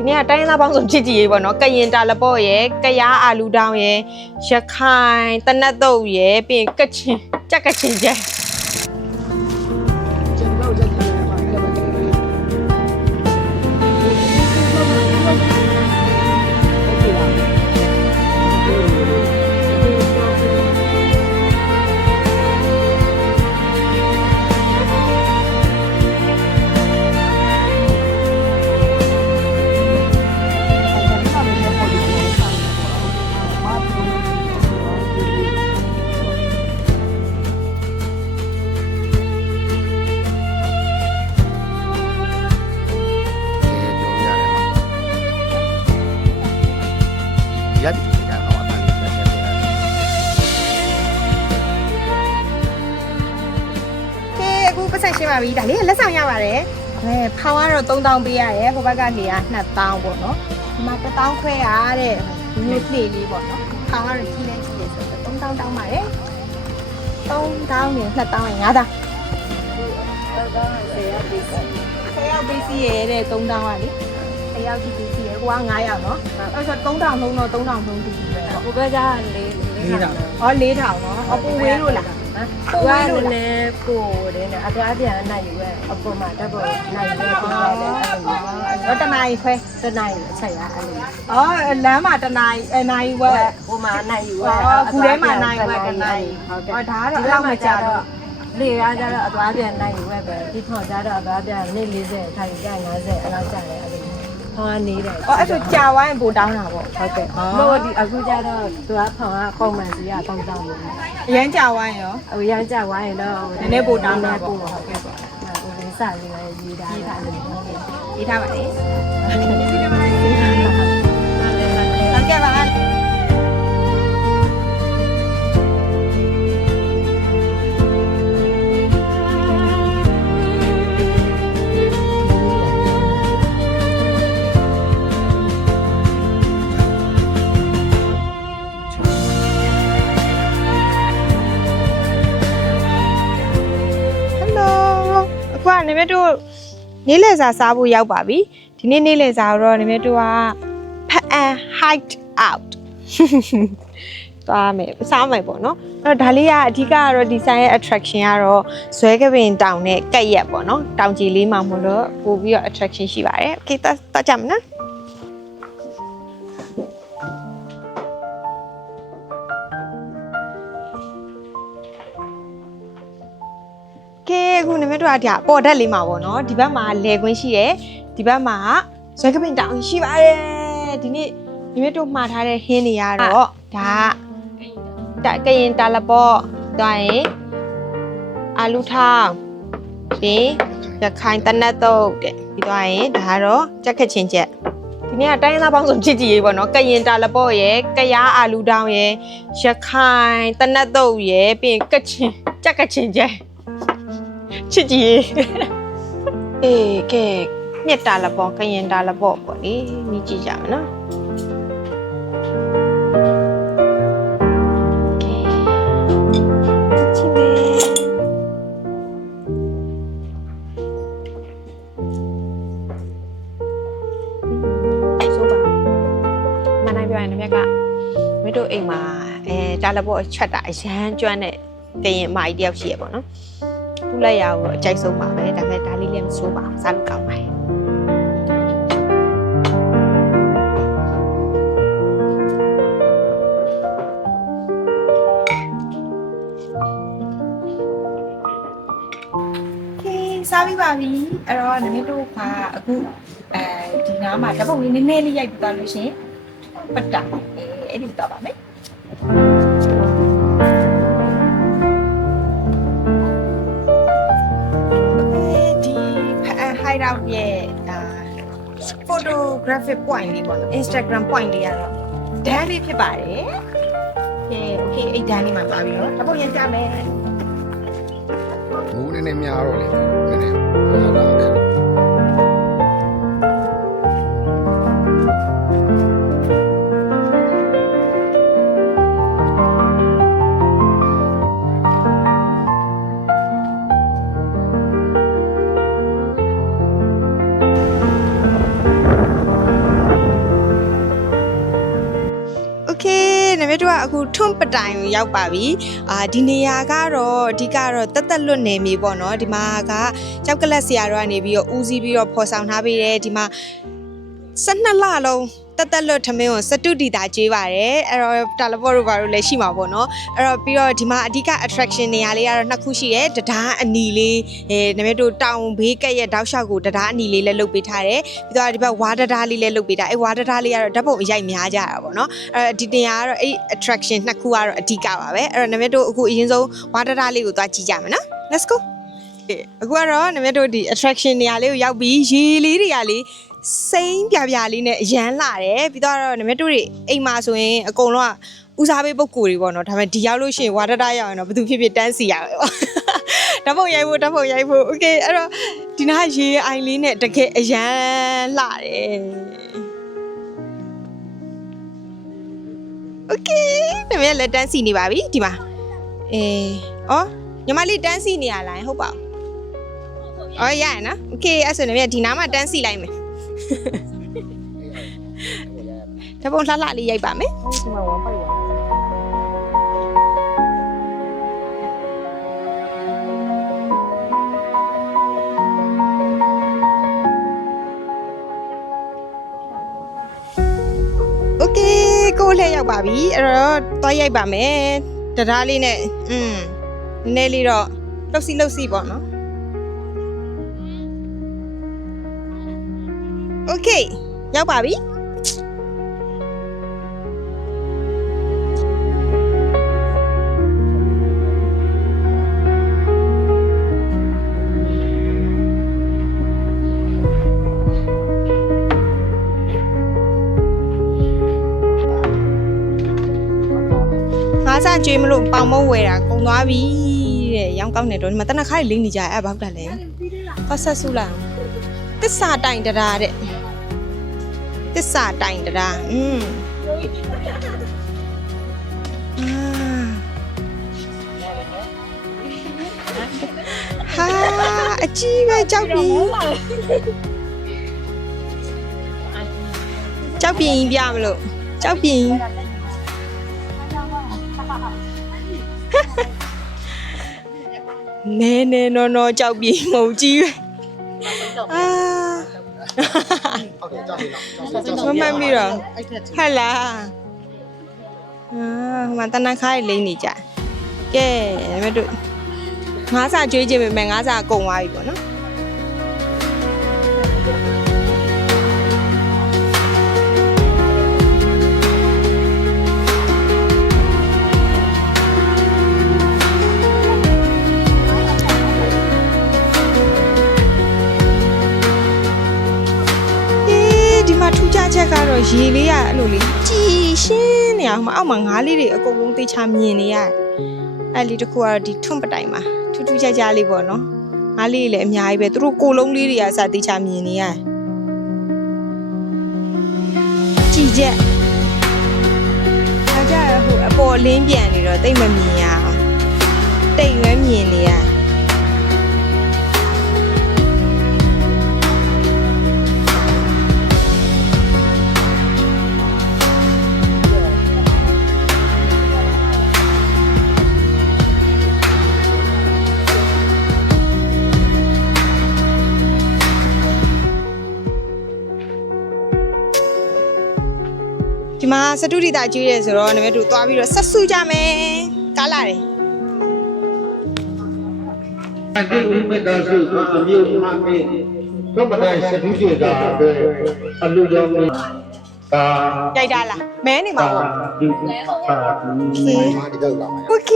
ဒီနေ့ကတိုင်းသားပေါင်းစုံချစ်ကြည်ရေးပေါ့နော်ကရင်တာလပေါ့ရယ်ကရားအာလူတောင်းရယ်ရခိုင်တနတ်တုတ်ရယ်ပြီးကချင်ကြက်ကချင်ကျဲရပ်ပြီးနေတာတော့အမှန်တကယ်ပဲ ကဲအခုပတ်ဆက်ရှင်းပါပြီဒါလေးလက်ဆောင်ရပါတယ်ဖောင်ကတော့3000ပေးရတယ်ဟိုဘက်ကနေက2000ပေါ့နော်ဒီမှာ1000ခွဲရတဲ့ဒီနေ့ဖြည့်လေးပေါ့နော်ဖောင်ကတော့ကြီးနေကြီးနေဆိုတော့3000တောင်းပါတယ်3000နဲ့2000နဲ့5000ဆယ်ယောက်ပေးစီရတဲ့3000ကလေဆယ်ယောက်ကြီးပေးစီရဟိုက9ယောက်နော်အဲ့ဆို3000လုံးတော့3000လုံးပြီးပြီပဲဟိုဘက်က4000ဟော4000နော်အပူဝေးလို့လားပိုဝေးလို့လည်းပိုတယ်နဲ့အပြားပြန်နိုင်ယူရဲ့အပေါ်မှာတက်ပေါ်နိုင်ယူရဲ့ပြောတယ်အဲ့လိုတော့တနားရီခွဲတနားရီအချက်ရအဲ့လိုလမ်းမှာတနားရီနိုင်ဝဲဟိုမှာနိုင်ယူရဲ့ခုထဲမှာနိုင်ဝဲတနားရီဟုတ်တယ်ဒါကတော့အဲ့လောက်မကြတော့လေရကြတော့အသွားပြန်နိုင်ယူရဲ့ပဲဒီခေါ်ကြတော့အသွားပြန်နေ့40ထိုင်ကြ50အဲ့လောက်ကြတယ်အဲ့လိုဟောနေတယ်အဲ့ဆိုကြာဝိုင်းပို့တောင်းတာပေါ့ဟုတ်ကဲ့လို့ဒီအခုကြတော့သူကဖောင်ကပုံမှန်စီက3000ပေါ့အရန်ကြာဝိုင်းရောအရန်ကြာဝိုင်းတော့နည်းနည်းပို့တောင်းတာပေါ့ဟုတ်ကဲ့ပေါ့ဟိုလေးစလေးရေးထားတယ်ရေးထားပါလေဟုတ်ကဲ့ပါနေမတို့နေ့လည်စာစားဖို့ရောက်ပါပြီဒီနေ့နေ့လည်စာတော့နေမတို့ကဖအန် hike out သွားမယ်စားမယ်ပေါ့နော်အဲ့တော့ဒါလေးကအဓိကကတော့ဒီဆိုင်ရဲ့ attraction ကတော့ဇွဲကပင်တောင်နဲ့ကက်ရက်ပေါ့နော်တောင်ကြီးလေးမှာမို့လို့ပို့ပြီးတော့ attraction ရှိပါတယ် okay တက်ကြမနော်အခုနမတို့ကဒီပေါ်ဓာတ်လေးမှာပေါ့နော်ဒီဘက်မှာလဲခွင်းရှိတယ်ဒီဘက်မှာဇွဲကပင်တောင်ရှိပါတယ်ဒီနေ့နမတို့မှားထားတဲ့ဟင်းတွေကတော့ဒါကရင်တာလပေါ့သွားရင်အာလူထောင်းပြီးရခိုင်တနတ်တုတ်တဲ့ပြီးသွားရင်ဒါကတော့ကြက်ခက်ချင်းချက်ဒီနေ့ကတိုင်းသားပေါင်းစုံချစ်ကြည်ရေးပေါ့နော်ကရင်တာလပေါ့ရယ်ကရားအာလူတောင်းရယ်ရခိုင်တနတ်တုတ်ရယ်ပြီးကချင်ကြက်ကချင်ချက်ချစ်ကြည်အေးကဲမြက်တာလပေါ့ကရင်တာလပေါ့ပေါ့လေမြည်ကြည့်ကြမယ်နော်ကဲချစ်မယ်ဆိုပါမနိုင်ပြောရင်မြက်ကမတို့အိမ်မှာတာလပေါ့ချက်တာအရန်ကျွမ်းတဲ့ကရင်အမကြီးတယောက်ရှိရပေါ့နော်သူ့လက်ရအောင်တော့အကြိုက်ဆုံးပါပဲဒါပေမဲ့ဒါလေးလည်းမဆိုးပါဘူးစားလို့ကောင်းပါတယ်ကဲစားပြီးပါပြီအဲ့တော့နည်းတို့ကအခုဒီနားမှာဓာတ်ပုံလေးနည်းနည်းလေးရိုက်ပြီးသွားလို့ရှင်ပတ်တာအဲ့ဒီတော့ပါမယ်out ရဲ့ photographic point လေးပေါ့နော် Instagram point လေးကတော့ဒန်းလေးဖြစ်ပါတယ်ကဲ okay အဲ့ဒန်းလေးမှာပါပြီးတော့ဓာတ်ပုံရကြမယ်မိုးနည်းနည်းများတော့လေနည်းနည်းလာခက် တို့ကအခုထွန်းပတိုင်ကိုရောက်ပါပြီဒီနေရာကတော့အဓိကတော့တက်လွတ်နေပြီပေါ့နော်ဒီမှာကကြောက်ကလတ်ဆရာတို့ကနေပြီးတော့ဦးစီးပြီးတော့ဖော်ဆောင်ထားပေးတယ်ဒီမှာ12လလုံးတက်လွတ်ထမင်းကိုစတုဒီတာကျွေးပါတယ်အဲ့တော့တာလပေါ်တို့ဘာလို့လဲရှိမှာပေါ့နော်အဲ့တော့ပြီးတော့ဒီမှာအဓိက attraction နေရာလေးကတော့2ခုရှိတယ်တရားအနီလေးနမတို့တောင်ဘေးကက်ရဲ့တောက်လျှောက်ကိုတရားအနီလေးလည်းလုပ်ပေးထားတယ်ပြီးတော့ဒီဘက်ဝါတရားလေးလည်းလုပ်ပေးတာအဲ့ဝါတရားလေးကတော့ဓာတ်ပုံအရိုက်များကြတာပေါ့နော်အဲ့ဒီနေရာကတော့အဲ့ attraction 2ခုကတော့အဓိကပါပဲအဲ့တော့နမတို့အခုအရင်ဆုံးဝါတရားလေးကိုသွားကြည့်ကြမယ်နော် let's go အခုကတော့နမတို့ဒီ attraction နေရာလေးကိုရောက်ပြီးရေလေးတွေကလေစိမ့်ပြပြလေးနဲ့ရမ်းလာတယ်ပြီးတော့နမတို့တွေအိမ်မှာဆိုရင်အကုန်လုံးကဦးစားပေးပုဂ္ဂိုလ်တွေပေါ့နော်ဒါပေမဲ့ဒီရောက်လို့ရှိရင်ဝါဒတာရောက်ရင်တော့ဘယ်သူဖြစ်ဖြစ်တန်းစီရပဲပေါ့ဓာတ်ပုံရိုက်ဖို့โอเคအဲ့တော့ဒီနားရေအိုင်လေးနဲ့တကယ်အရန်လှတယ်โอเคနမလည်းတန်းစီနေပါပြီဒီမှာညီမလေးတန်းစီနေရလားဟုတ်ပါဘူးရရနော်โอเคအဲ့ဆိုနမဒီနားမှာတန်းစီလိုက်မယ်ဓာတ်ပုံလှလေးရိုက်ပါမယ်ဒီမှာဝမ်းပိုက်โอเคကိုလည်းရောက်ပါပြီအဲ့တော့သွားရိုက်ပါမယ်တရားလေးနဲ့နည်းနည်းလေးတော့လှုပ်စီပေါ့နော်โอเคရောက်ပါပြီငါးစားကျွေးမလို့ပေါင်မဝယ်တာကုန်သွားပြီတဲ့ရောင်းကောင်းနေတော့ဒီမှာတနခါလေးလိမ့်နေကြအဲ့ဘာဟုတ်တယ်လဲပတ်ဆက်စုလားတစ္ဆာတိုင်တရားတဲ့တစ္ဆာတိုင်တရားဟာအကြီးပဲကြောက်ပြင်ပြမလို့ကြောက်ပြင်နဲနော်ကြောက်ပြင်မဟုတ်ကြီးပဲမမှန်ပြီတော့ဟဲ့လားဟိုမှာတနခါလေးလိမ့်နေကြကဲမတို့ငါးစာကျွေးခြင်းပဲငါးစာကုန်သွားပြီပေါ့နော်ချက်ကတော့ရေလေးကအဲ့လိုလေးကြည်ရှင်းနေအောင်မအောက်မှာငါးလေးတွေအကုန်လုံးသေချာမြင်နေရတယ်အဲ့လေးတစ်ခုကတော့ဒီထွန်းပတိုင်မှာထူးထူးခြားခြားလေးပေါ့နော်ငါးလေးလည်းအများကြီးပဲသူတို့ကိုလုံးလေးတွေကစသေချာမြင်နေရတယ်ကြည်ချက်အားကြရဟိုအပေါ်လင်းပြန်နေတော့တိတ်မမြင်ရအောင်တိတ်ရွဲမြင်နေရဒီမှာစတုဒီတာကျွေးရဲဆိုတော့နမတို့သွားပြီးတော့ဆက်စုကြမယ်ကားလာတယ်ဒီဥမေတ္တာစုအမျိုးမှာမင်းသုမတိုင်စတုဒီတာအလူကြောင့်ဒါကြိုက်တာလားမဲနေမှာပေါ့ဒီမှာဒီတော့လာမှာโอเค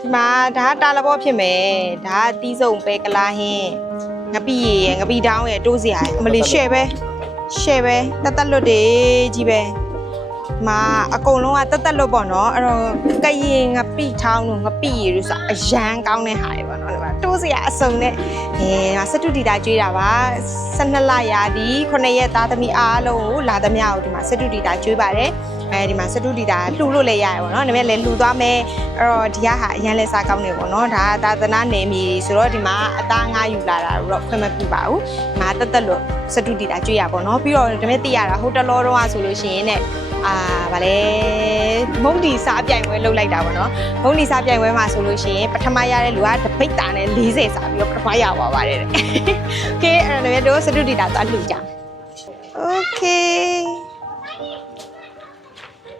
ဒီမှာဒါတာလဘောဖြစ်မယ်ဒါအသီးစုံပဲကလာဟင်းငပိရယ်ငပိတောင်းရယ်တိုးစရာအမလေးရှယ်ပဲတက်လွတ်တွေကြီးပဲမှာအကုန်လုံးကတက်လွတ်ပေါ့နော်အဲ့တော့ကရင်ငပိထောင်းတို့ငပိရည်တို့ဆိုအရန်ကောင်းတဲ့ဟာတွေပေါ့နော်ဒီမှာတိုးစရာအစုံနဲ့စတုဒီတာကျွေးတာပါ12လရာဒီ9ရက်သားသမီးအားလုံးကိုလာသမျှကိုဒီမှာစတုဒီတာကျွေးပါတယ်ဒီမှာစတုဒီတာလှူလို့လည်းရတယ်ပေါ့နော်ဒါပေမဲ့လည်းလှူသွားမယ်အဲ့တော့ဒီကဟာအရန်လဲစားကောင်းနေပေါ့နော်ဒါသာသနာနယ်မြေဆိုတော့ဒီမှာအသားငါယူလာတာတော့ခွင့်မပြုပါဘူးဒီမှာတက်လွတ်စတုဒီတာကျွေးရပေါ့နော်ပြီးတော့ဒါပေမဲ့သိရတာဟိုတလောတော့ဆိုလို့ရှိရင်ねဗာလဲမုံဒီစားပြိုင်ပွဲလုပ်လိုက်တာပေါ့နော်မုံဒီစားပြိုင်ပွဲမှာဆိုလို့ရှိရင်ပထမရတဲ့လူကတပိတ်တာနဲ့40စားပြီးတော့ပထမရပါပါတယ်တဲ့ Okay အဲ့တော့လည်းတို့စတုဒီတာသွားလှူကြမယ် Okay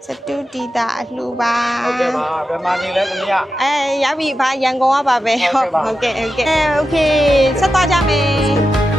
စတုဒီတာအလှူပါ ဟုတ်ကဲ့ပါဘယ်မှာနေလဲသမီးက ရပြီပါရန်ကုန်ကပါပဲဟုတ်ကဲ့Okay ဆက်သွားကြမယ်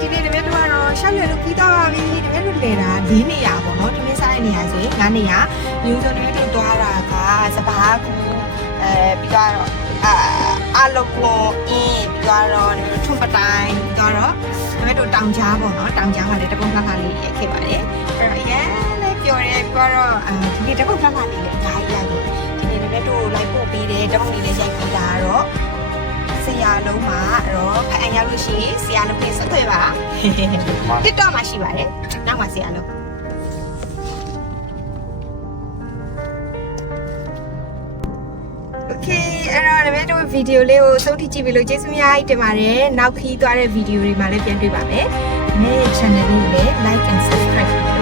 ဒီနေ့တပည့်တို့ကတော့ရှောက်ရွယ်လို့ပြီးသွားပါပြီတပည့်တို့လေတာ4နေရာပေါ့နော်ဒီနေ့စားတဲ့နေရာဆိုရင်9နေရာမျိုးစုံတပည့်တို့သွားတာကစပားကူပြီးတော့အလုံးပေါ်အင်းပြီးတော့ထွန်းပတိုင်းပြီးတော့တပည့်တို့တောင်ကြားပေါ့နော်တောင်ကြားမှာလည်းတပုံးဖလားလေးရိုက်ခဲ့ပါတယ်အဲ့တော့အရင်လည်းပြောတယ်ပြီးတော့ဒီနေ့တပုံးဖလားလေးလည်းအများကြီးရိုက်တယ်ဒီနေ့တပည့်တို့လိုက်ပို့ပေးတယ်တပုံးလေးလည်းရိုက်ပြီးတာတော့ဆရာလုံးမှာအဲ့တော့ဖအန်ရောက်လို့ရှိရင်ဆရာလုံးနဲ့ဆက်သွယ်ပါ TikTok မှာရှိပါတယ်နောက်မှာဆရာလုံး Okay အဲ့တော့ဒီမဲ့တို့ဗီဒီယိုလေးကိုစုံထိကြည့်ပြီးလို့ကျေးဇူးများကြီးတင်ပါတယ်နောက်ခီးသွားတဲ့ဗီဒီယိုတွေမှာလည်းပြန်တွေ့ပါမယ်ဒီနေ့ channel လေးကိုလည်း like and subscribe